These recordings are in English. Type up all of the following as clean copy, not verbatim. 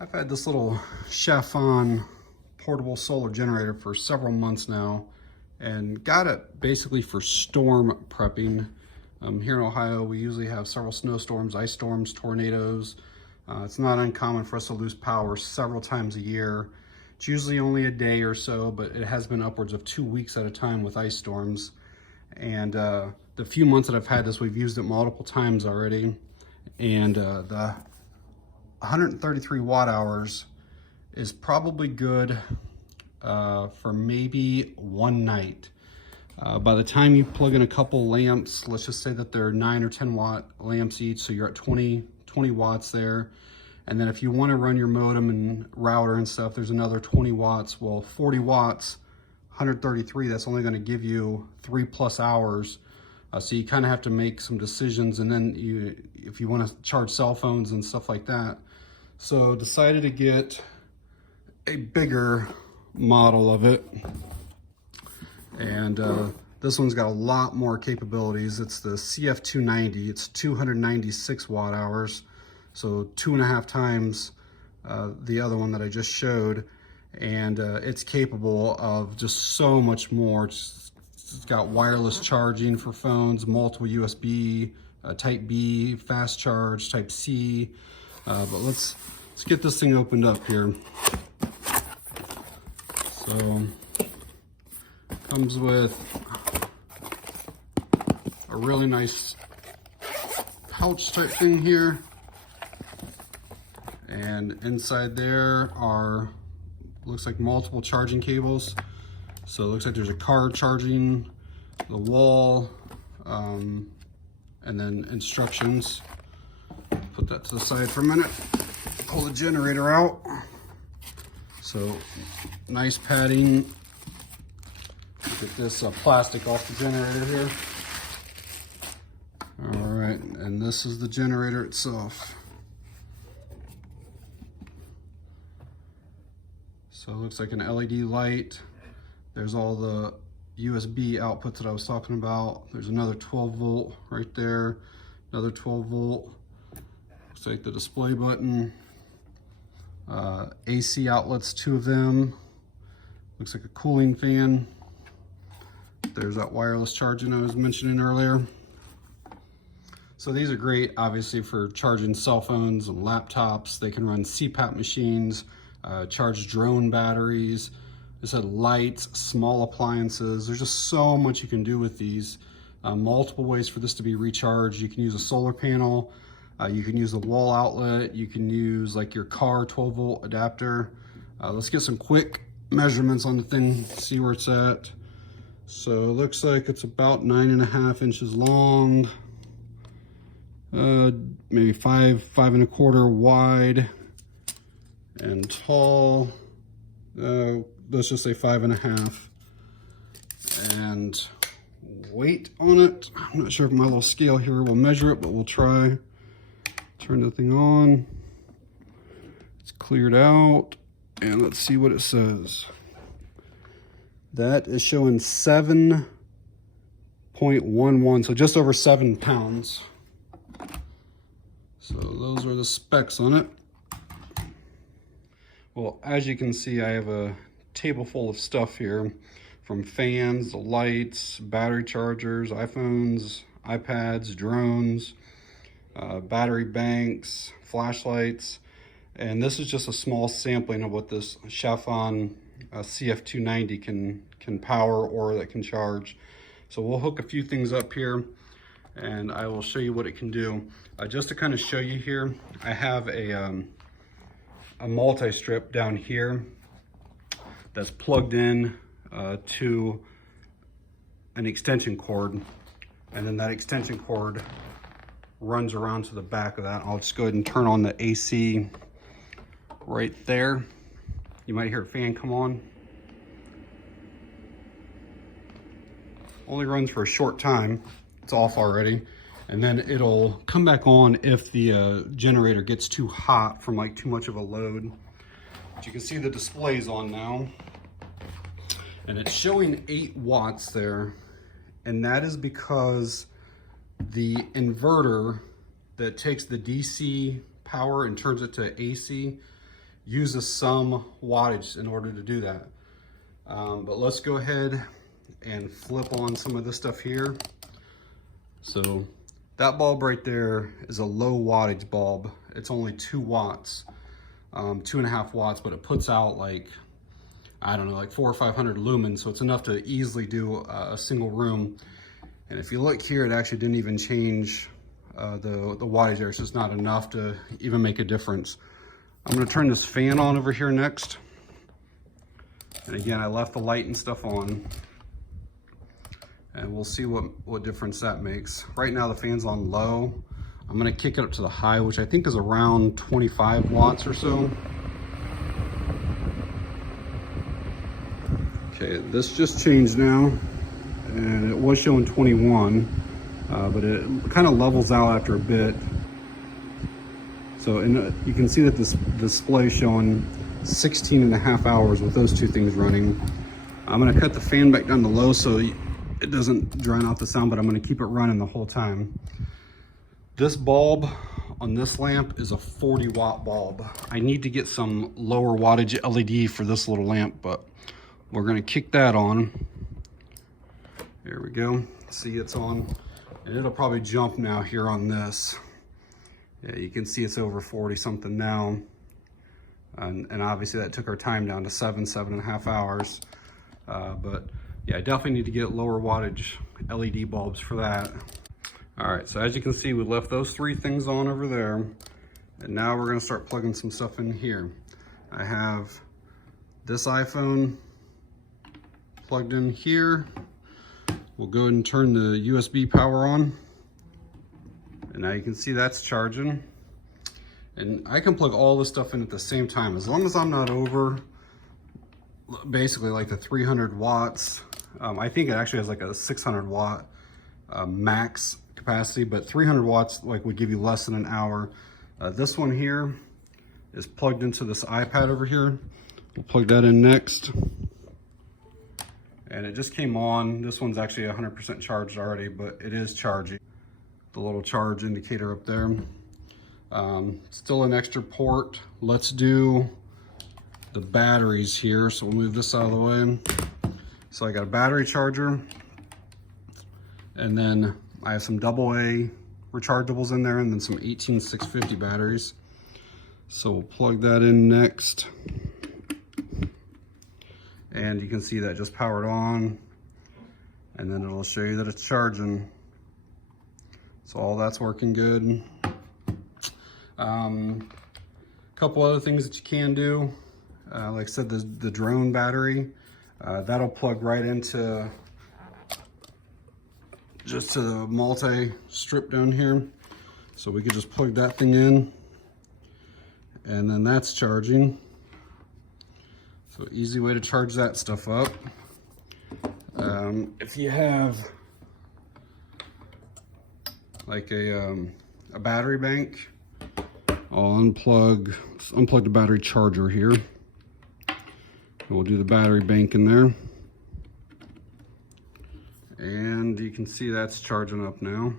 I've had this little CHAFON Portable Solar Generator for several months now and got it basically for storm prepping. Here in Ohio, we usually have several snowstorms, ice storms, tornadoes. It's not uncommon for us to lose power several times a year. It's usually only a day or so, but it has been upwards of 2 weeks at a time with ice storms. And the few months that I've had this, we've used it multiple times already. And the 133 watt hours is probably good for maybe one night. By the time you plug in a couple lamps, let's just say that they're 9 or 10 watt lamps each, so you're at 20 watts there. And then if you want to run your modem and router and stuff, there's another 20 watts. Well, 40 watts, 133, that's only going to give you 3+ hours. So you kind of have to make some decisions, and then if you want to charge cell phones and stuff like that. So decided to get a bigger model of it. And this one's got a lot more capabilities. It's the CF290. It's 296 watt hours, so 2.5 times the other one that I just showed. And it's capable of just so much more. It's got wireless charging for phones, multiple USB, Type B, fast charge, Type C. But let's get this thing opened up here. So comes with a really nice pouch type thing here, and inside there are, looks like multiple charging cables. So it looks like there's a car charging, the wall, and then instructions. Put that to the side for a minute. Pull the generator out. So nice padding. Get this plastic off the generator here. All right, and this is the generator itself. So it looks like an LED light. There's all the USB outputs that I was talking about. There's another 12 volt right there, another 12 volt. Looks like the display button. AC outlets, 2 of them. Looks like a cooling fan. There's that wireless charging I was mentioning earlier. So these are great, obviously, for charging cell phones and laptops. They can run CPAP machines, charge drone batteries. It said lights, small appliances. There's just so much you can do with these. Multiple ways for this to be recharged. You can use a solar panel. You can use the wall outlet. You can use like your car 12 volt adapter. Let's get some quick measurements on the thing, see where it's at. So it looks like it's about 9.5 inches long, maybe 5.25 wide, and tall, let's just say 5.5. And weight on it, I'm not sure if my little scale here will measure it, but we'll try. Turn the thing on. It's cleared out, and let's see what it says. That is showing 7.11, so just over 7 pounds. So those are the specs on it. Well, as you can see, I have a table full of stuff here, from fans, the lights, battery chargers, iPhones, iPads, drones, battery banks, flashlights. And this is just a small sampling of what this CHAFON CF290 can power or that can charge. So we'll hook a few things up here and I will show you what it can do. Just to kind of show you here, I have a multi-strip down here that's plugged in to an extension cord, and then that extension cord runs around to the back of that. I'll just go ahead and turn on the AC right there. You might hear a fan come on. Only runs for a short time. It's off already. And then it'll come back on if the generator gets too hot from like too much of a load. But you can see the display's on now. And it's showing 8 watts there. And that is because the inverter that takes the DC power and turns it to AC uses some wattage in order to do that. But let's go ahead and flip on some of this stuff here. So that bulb right there is a low wattage bulb. It's only 2 watts, 2.5 watts, but it puts out like, I don't know, like 400 or 500 lumens. So it's enough to easily do a single room. And if you look here, it actually didn't even change the wattage there. So it's not enough to even make a difference. I'm gonna turn this fan on over here next. And again, I left the light and stuff on. And we'll see what difference that makes. Right now the fan's on low. I'm gonna kick it up to the high, which I think is around 25 watts or so. Okay, this just changed now. And it was showing 21, but it kind of levels out after a bit. So you can see that this display is showing 16.5 hours with those 2 things running. I'm gonna cut the fan back down to low so it doesn't drown out the sound, but I'm gonna keep it running the whole time. This bulb on this lamp is a 40 watt bulb. I need to get some lower wattage LED for this little lamp, but we're gonna kick that on. There we go. See, it's on. And it'll probably jump now here on this. Yeah, you can see it's over 40 something now. And obviously that took our time down to 7.5 hours. But yeah, I definitely need to get lower wattage LED bulbs for that. All right, so as you can see, we left those 3 things on over there. And now we're gonna start plugging some stuff in here. I have this iPhone plugged in here. We'll go ahead and turn the USB power on. And now you can see that's charging. And I can plug all this stuff in at the same time, as long as I'm not over basically like the 300 watts. I think it actually has like a 600 watt max capacity, but 300 watts like would give you less than an hour. This one here is plugged into this iPad over here. We'll plug that in next. And it just came on. This one's actually 100% charged already, but it is charging. The little charge indicator up there. Still an extra port. Let's do the batteries here. So we'll move this out of the way. So I got a battery charger, and then I have some AA rechargeables in there, and then some 18650 batteries. So we'll plug that in next. And you can see that just powered on, and then it'll show you that it's charging. So all that's working good. Couple other things that you can do. Like I said, the drone battery, that'll plug right into just to the multi-strip down here. So we could just plug that thing in, and then that's charging. So easy way to charge that stuff up. If you have like a battery bank, I'll unplug the battery charger here. And we'll do the battery bank in there. And you can see that's charging up now.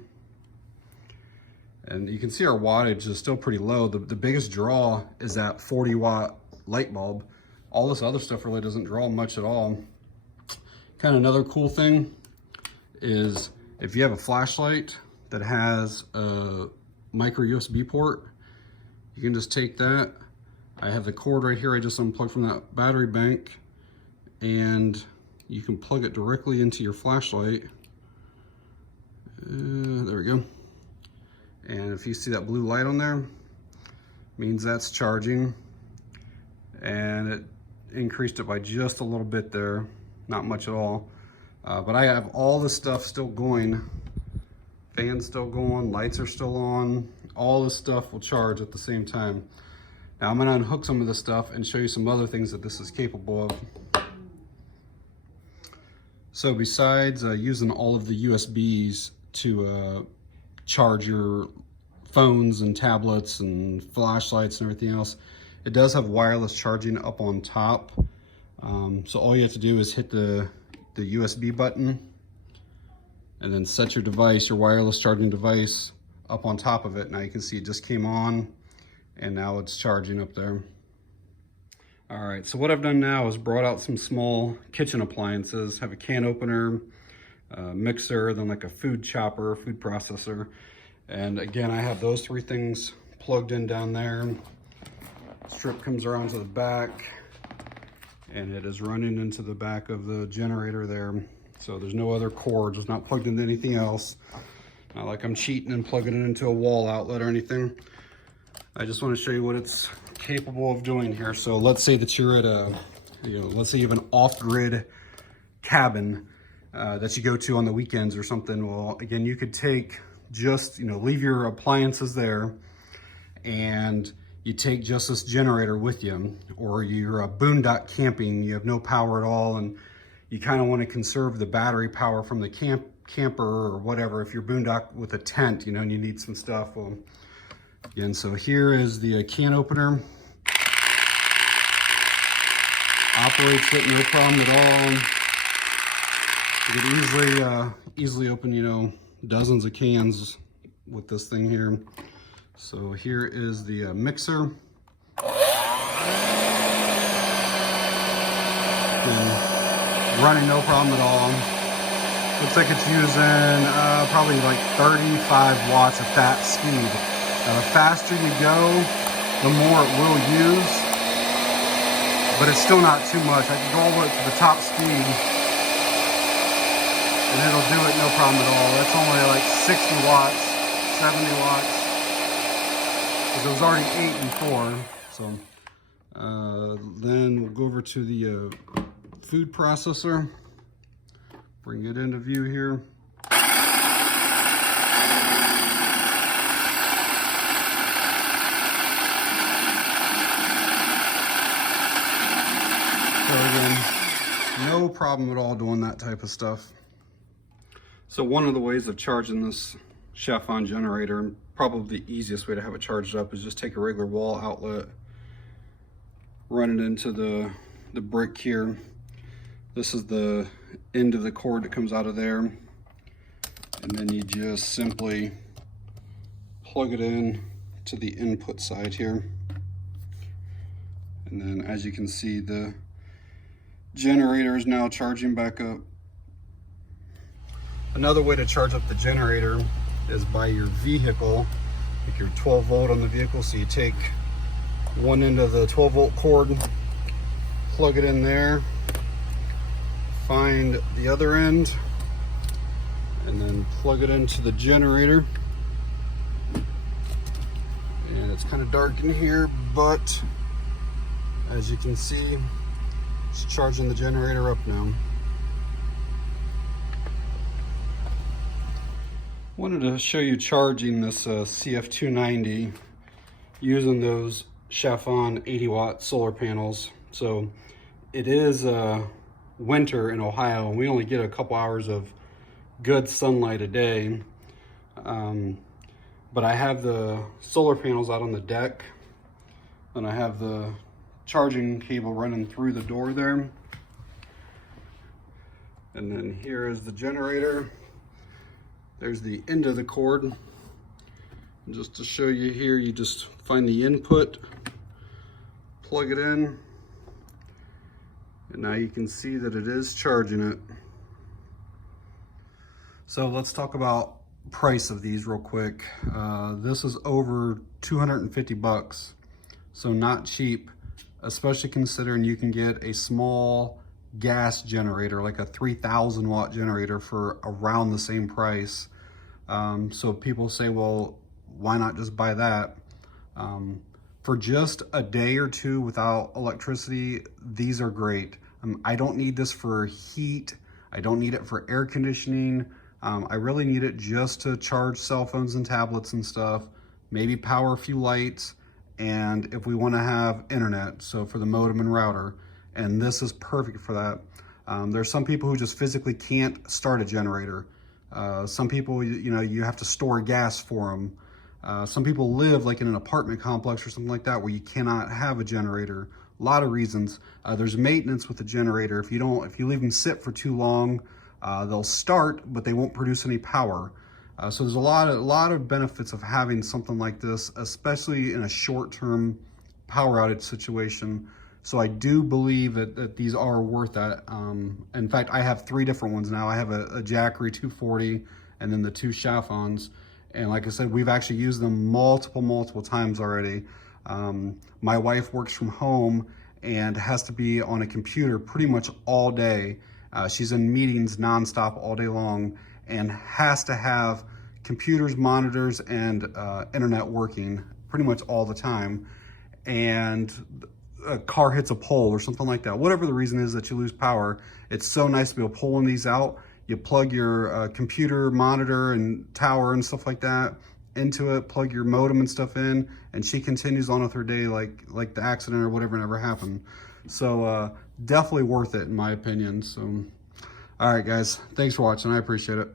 And you can see our wattage is still pretty low. The biggest draw is that 40 watt light bulb. All this other stuff really doesn't draw much at all. Kind of another cool thing is if you have a flashlight that has a micro USB port, you can just take that. I have the cord right here I just unplugged from that battery bank, and you can plug it directly into your flashlight. There we go. And if you see that blue light on there, means that's charging. And it increased it by just a little bit there, not much at all. But I have all this stuff still going. Fan's still going, lights are still on. All this stuff will charge at the same time. Now I'm gonna unhook some of this stuff and show you some other things that this is capable of. So besides using all of the USBs to charge your phones and tablets and flashlights and everything else, it does have wireless charging up on top. So all you have to do is hit the USB button and then set your device, your wireless charging device, up on top of it. Now you can see it just came on and now it's charging up there. All right, so what I've done now is brought out some small kitchen appliances, have a can opener, mixer, then like a food chopper, food processor. And again, I have those three things plugged in down there. Strip comes around to the back and it is running into the back of the generator there. So there's no other cords, it's not plugged into anything else. Not like I'm cheating and plugging it into a wall outlet or anything. I just want to show you what it's capable of doing here. So let's say that you're at a, let's say you have an off-grid cabin that you go to on the weekends or something. Well, again, you could take just, leave your appliances there and you take just this generator with you, or you're boondock camping, you have no power at all and you kind of want to conserve the battery power from the camper or whatever. If you're boondock with a tent, and you need some stuff. Well, again, so here is the can opener. Operates it no problem at all. You could easily open, dozens of cans with this thing here. So here is the mixer. And running no problem at all. Looks like it's using probably like 35 watts at that speed. The faster you go, the more it will use. But it's still not too much. I can go all the way to the top speed and it'll do it no problem at all. That's only like 60 watts, 70 watts. Because it was already 8 before. So then we'll go over to the food processor. Bring it into view here. So again, no problem at all doing that type of stuff. So one of the ways of charging this CHAFON generator, and probably the easiest way to have it charged up, is just take a regular wall outlet, run it into the brick here. This is the end of the cord that comes out of there. And then you just simply plug it in to the input side here. And then as you can see, the generator is now charging back up. Another way to charge up the generator is by your vehicle, like your 12 volt on the vehicle. So you take one end of the 12 volt cord, plug it in there, find the other end, and then plug it into the generator. And it's kind of dark in here, but as you can see, it's charging the generator up now. Wanted to show you charging this CF290 using those CHAFON 80 watt solar panels. So it is winter in Ohio and we only get a couple hours of good sunlight a day. But I have the solar panels out on the deck and I have the charging cable running through the door there. And then here is the generator. There's the end of the cord. And just to show you here, you just find the input, plug it in, and now you can see that it is charging it. So let's talk about price of these real quick. This is over 250 bucks, so not cheap, especially considering you can get a small gas generator, like a 3,000 watt generator, for around the same price. So people say, well, why not just buy that? For just a day or two without electricity, these are great. I don't need this for heat. I don't need it for air conditioning. I really need it just to charge cell phones and tablets and stuff, maybe power a few lights, and if we want to have internet, so for the modem and router. And this is perfect for that. There's some people who just physically can't start a generator. Some people, you have to store gas for them. Some people live like in an apartment complex or something like that where you cannot have a generator. A lot of reasons. There's maintenance with the generator. If you leave them sit for too long, they'll start, but they won't produce any power. So there's a lot of benefits of having something like this, especially in a short-term power outage situation. So I do believe that these are worth that. In fact, I have 3 different ones now. I have a Jackery 240 and then the 2 CHAFONs. And like I said, we've actually used them multiple times already. My wife works from home and has to be on a computer pretty much all day. She's in meetings nonstop all day long and has to have computers, monitors, and internet working pretty much all the time. And a car hits a pole or something like that, whatever the reason is that you lose power, it's so nice to be able to pull one of these out. You plug your computer, monitor, and tower and stuff like that into it, plug your modem and stuff in, and she continues on with her day like the accident or whatever never happened. So definitely worth it in my opinion. So all right guys, thanks for watching. I appreciate it.